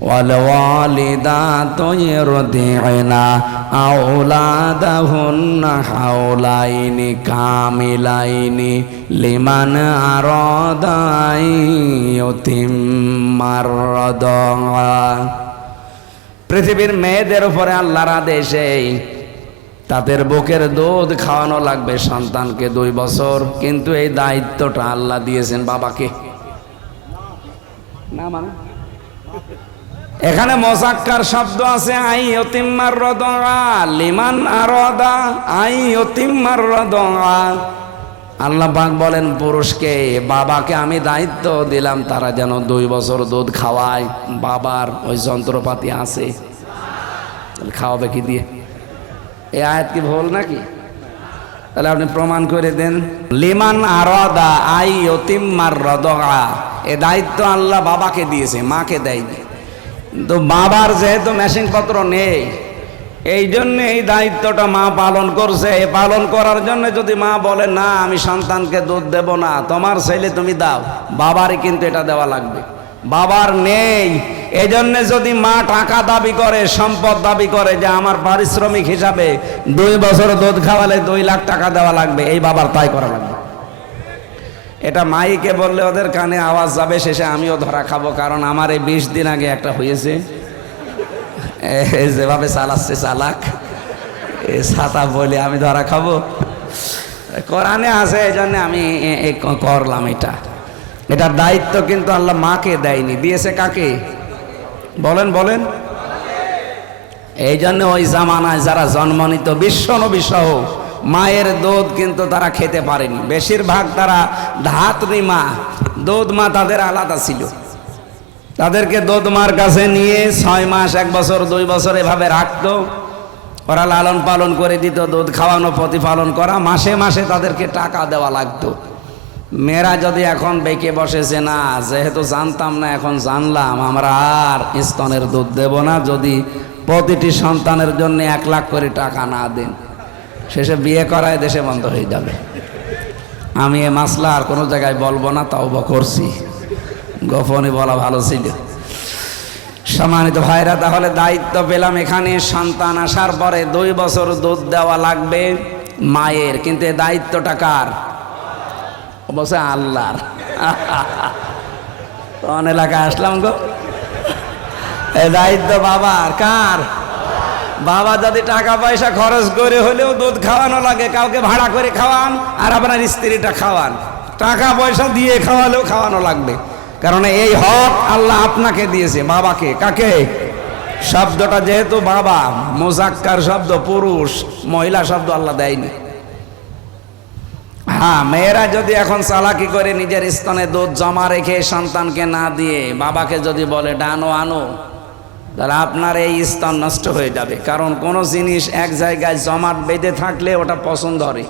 والوالدات يرضعن أولادهن حولين كاملين لمن أراد أن يتم الرضاعة। পৃথিবীর মেয়েদের উপরে আল্লাহর আদেশে তাদের বুকের দুধ খাওয়ানো লাগবে সন্তানকে 2 বছর, কিন্তু এই দায়িত্বটা আল্লাহ দিয়েছেন বাবাকে। না মানে এখানে মুযাক্কার শব্দ আছে আই ইউতিম্মার রাদা লিমান আরাদা আই ইউতিম্মার রাদা। আল্লাহ পাক বলেন পুরুষকে, বাবাকে আমি দায়িত্ব দিলাম তারা যেন 2 বছর দুধ খাওয়ায়। বাবার ওই যন্ত্রপাতি আছে, খাওয়াবে কি দিয়ে? এই আয়াত কি ভুল নাকি? তাহলে আপনি প্রমাণ করে দেন। লিমান আরাদা আই ইউতিম্মার রাদা, এ দায়িত্ব আল্লাহ বাবাকে দিয়েছে, মাকে দেয়নি। তো বাবার যেহেতু মেশিন পত্র নেই, এই জন্য এই দায়িত্বটা মা পালন করছে। পালন করার জন্য যদি মা বলে না আমি সন্তানকে দুধ দেব না, তোমার ছেলে তুমি দাও, বাবারই কিন্তু এটা দেওয়া লাগবে। বাবার নেই, এই জন্য যদি মা টাকা দাবি করে, সম্পদ দাবি করে যে আমার পারিশ্রমিক হিসাবে 2 বছর দুধ খাওয়ালে 2 লাখ টাকা দেওয়া লাগবে, এই বাবার তাই করা লাগবে। এটা মাইকে বললে ওদের কানে আওয়াজ যাবে, শেষে আমিও ধরা খাবো। কারণ আমার এই 20 দিন আগে একটা হয়েছে, যেভাবে চালাচ্ছে চালাক, ছাতা বলে আমি ধরা খাবো। কোরআনে আছে, এই জন্য আমি করলাম। এটার দায়িত্ব কিন্তু আল্লাহ মাকে দেয়নি, দিয়েছে কাকে? বলেন বলেন। এই জন্য ওই জামানায় যারা জন্মনিত বিশ্ব নবী সহ মায়ের দুধ কিন্তু তারা খেতে পারেনি। বেশিরভাগ তারা ধাত্রী মা, দুধ মা তাদের আলাদা ছিল। তাদেরকে দুধ মার কাছে নিয়ে 6 মাস, 1 বছর, 2 বছর এভাবে রাখতো, ওরা লালন পালন করে দিত, দুধ খাওয়ানো, প্রতিপালন করা। মাসে মাসে তাদেরকে টাকা দেওয়া লাগতো। মেয়েরা যদি এখন বেঁকে বসেছে, না যেহেতু জানতাম না এখন জানলাম, আমরা আর স্তনের দুধ দেব না যদি প্রতিটি সন্তানের জন্য 1 লাখ করে টাকা না দেন। শেষে বিয়ে করায় দেশে বন্ধ হয়ে যাবে। আমি এ মাসলা আর কোনো জায়গায় বলবো না, তাওবা করছি, গোপনে বলা ভালো ছিল। সম্মানিত ভাইরা, তাহলে দায়িত্ব পেলাম এখানে, সন্তান আসার পরে 2 বছর দুধ দেওয়া লাগবে মায়ের, কিন্তু এই দায়িত্বটা কার? অবশ্যই আল্লাহর। কোন এলাকায় আসলাম গো? এই দায়িত্ব বাবার। কার? বাবা যদি টাকা পয়সা খরচ করে হলেও দুধ খাওয়ানো লাগে, কাউকে ভাড়া করে খাওয়ান আর আপনার স্ত্রীটা খাওয়ান, টাকা পয়সা দিয়ে খাওয়ালেও খাওয়ানো লাগবে। কারণ এই হক আল্লাহ আপনাকে দিয়েছে, বাবাকে। কাকে? শব্দটা যেহেতু বাবা, মুযাক্কার শব্দ, পুরুষ, মহিলা শব্দ আল্লাহ দেয়নি। হ্যাঁ, মেয়েরা যদি এখন চালাকি করে নিজের স্তনে দুধ জমা রেখে সন্তানকে না দিয়ে বাবাকে যদি বলে ডানো আনো, তাহলে আপনার এই স্তন নষ্ট হয়ে যাবে। কারণ কোনো জিনিস এক জায়গায় জমাট বেঁধে থাকলে ওটা পছন্দ হবে।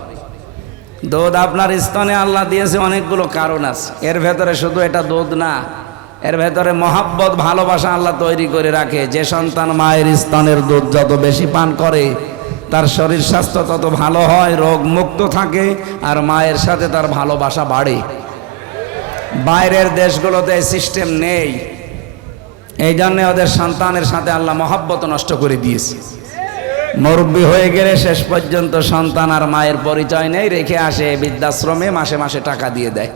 দুধ আপনার স্তনে আল্লাহ দিয়েছে অনেকগুলো কারণ আছে, এর ভেতরে শুধু এটা দুধ না, এর ভেতরে মহাব্বত, ভালোবাসা আল্লাহ তৈরি করে রাখে। যে সন্তান মায়ের স্তনের দুধ যত বেশি পান করে তার শরীর স্বাস্থ্য তত ভালো হয়, রোগ মুক্ত থাকে, আর মায়ের সাথে তার ভালোবাসা বাড়ে। বাইরের দেশগুলোতে এই সিস্টেম নেই, এই জন্য ওদের সন্তানের সাথে আল্লাহ মহাব্বত নষ্ট করে দিয়েছে। মুরব্বী হয়ে গেলে শেষ পর্যন্ত সন্তান আর মায়ের পরিচয় নেই, রেখে আসে বৃদ্ধাশ্রমে, মাসে মাসে টাকা দিয়ে দেয়।